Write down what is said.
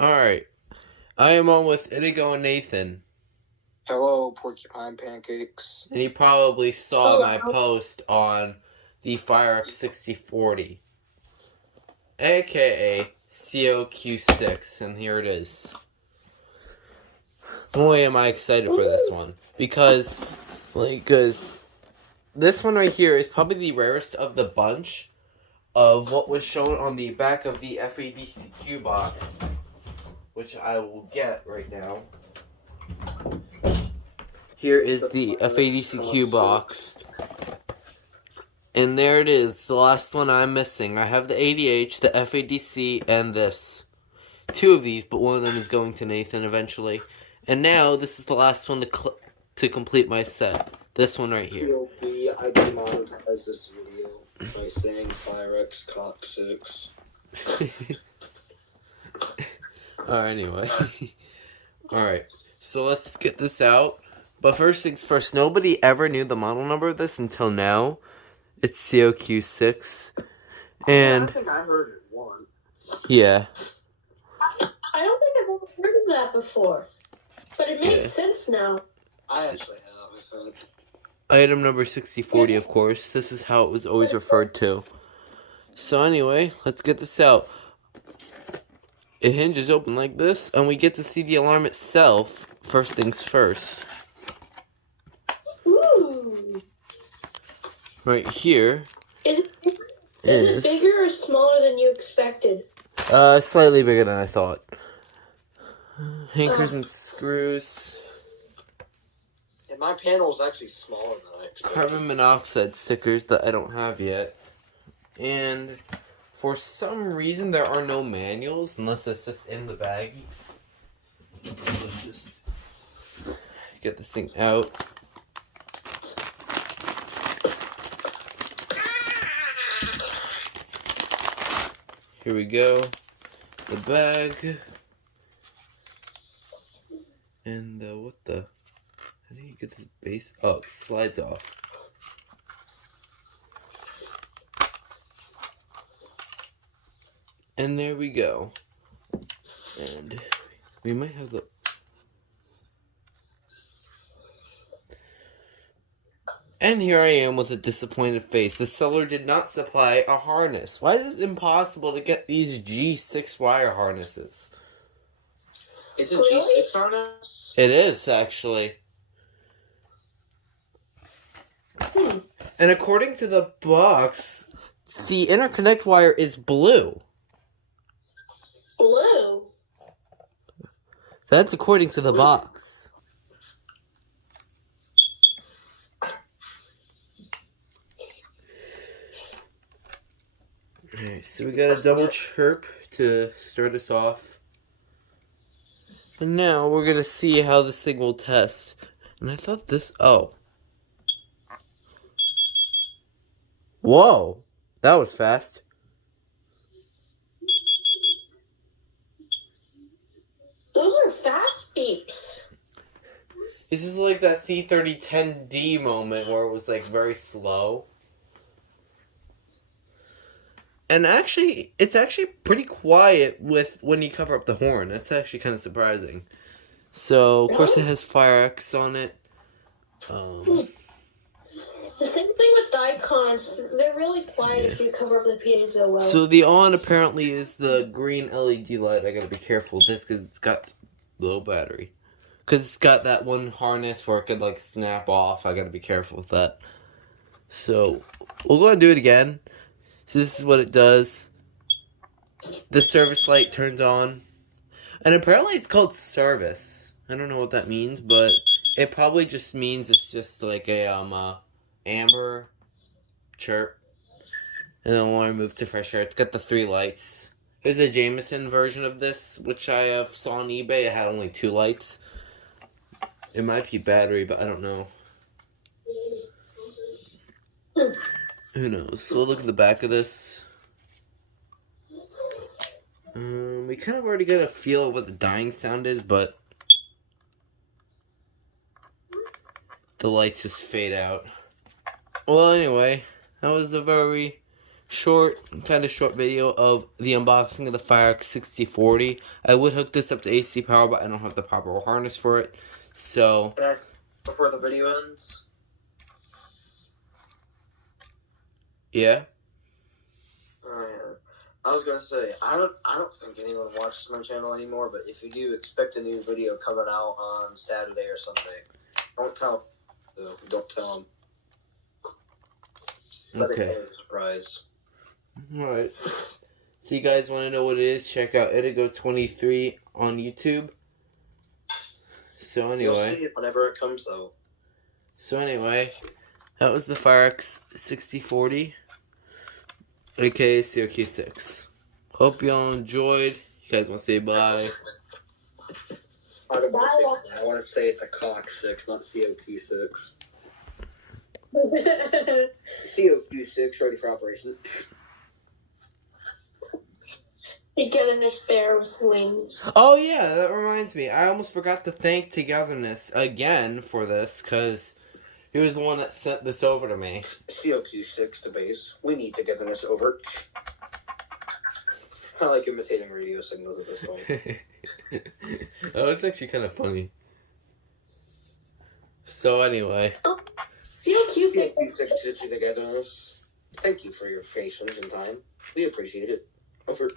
Alright, I am on with Inigo and Nathan, Hello, porcupine pancakes. and you probably saw my Hello. post on the FireX 6040, aka COQ6, and here it is. Boy, am I excited for this one, because this one right here is probably the rarest of the bunch of what was shown on the back of the FADCQ box, which I will get right now. Here is the FADCQ box. And there it is, the last one I'm missing. I have the ADH, the FADC, and this. Two of these, but one of them is going to Nathan eventually. And now, this is the last one to complete my set. This one right here. Guilty, I demonetize this video by saying FireX COQ6. Alright, anyway. Alright, so let's get this out. But first things first, nobody ever knew the model number of this until now. It's COQ6. And I think I heard it once. yeah. I don't think I've ever heard of that before, but it makes sense now. I actually have, I think. Item number 6040, of course. This is how it was always referred to. So anyway, let's get this out. It hinges open like this, and we get to see the alarm itself. First things first. Ooh. Right here Is it bigger or smaller than you expected? Slightly bigger than I thought. Anchors and screws. Yeah, my panel is actually smaller than I expected. Carbon monoxide stickers that I don't have yet. And for some reason there are no manuals, unless it's just in the bag. Let's just get this thing out. Here we go. The bag. And what the? How do you get this base? Oh, it slides off. And there we go. And we might have the... And here I am with a disappointed face. The seller did not supply a harness. Why is it impossible to get these G6 wire harnesses? It's a G6 harness? It is, actually. And according to the box, the interconnect wire is blue. Blue? That's according to the box. Alright, so we got a double chirp to start us off. And now we're gonna see how this thing will test. And I thought this... Oh. Whoa! That was fast. Those are fast beeps. This is like that C3010D moment where it was like very slow. And actually, it's actually pretty quiet with when you cover up the horn. That's actually kind of surprising. So, of course, it has FireX on it. It's the same thing with Dicons. They're really quiet if you cover up the piezo well. So the on apparently is the green LED light. I gotta be careful with this because it's got low battery. Because it's got that one harness where it could like snap off. I gotta be careful with that. So we'll go ahead and do it again. So this is what it does. The service light turns on. And apparently it's called service. I don't know what that means, but it probably just means it's just like a amber chirp. And then when I move to fresh air, it's got the 3 lights. There's a Jameson version of this, which I have saw on eBay. It had only 2 lights. It might be battery, but I don't know. Who knows? So look at the back of this. We kind of already got a feel of what the dying sound is, but the lights just fade out. Well, anyway, that was a very kind of short video of the unboxing of the FireX 6040. I would hook this up to AC power, but I don't have the proper harness for it. So, Before the video ends, yeah. I was gonna say I don't think anyone watches my channel anymore. But if you do, expect a new video coming out on Saturday or Sunday. Don't tell them. Let it Okay. be a surprise. Alright. So you guys want to know what it is? Check out Itigo23 on YouTube. So You'll see anyway. it whenever it comes out. That was the FireX 6040. aka COQ6. Hope y'all enjoyed. You guys want to say bye? I don't want to say that. I want to say it's a COQ6, not COQ6. COQ6, ready for operation. Togetherness bear with wings. Oh yeah, that reminds me. I almost forgot to thank Togetherness again for this, because he was the one that sent this over to me. COQ6 to base. We need Togetherness over. I like imitating radio signals at this point. That was actually kind of funny. So anyway. COQ6 COQ6 to Togetherness. Thank you for your patience and time. We appreciate it. Over.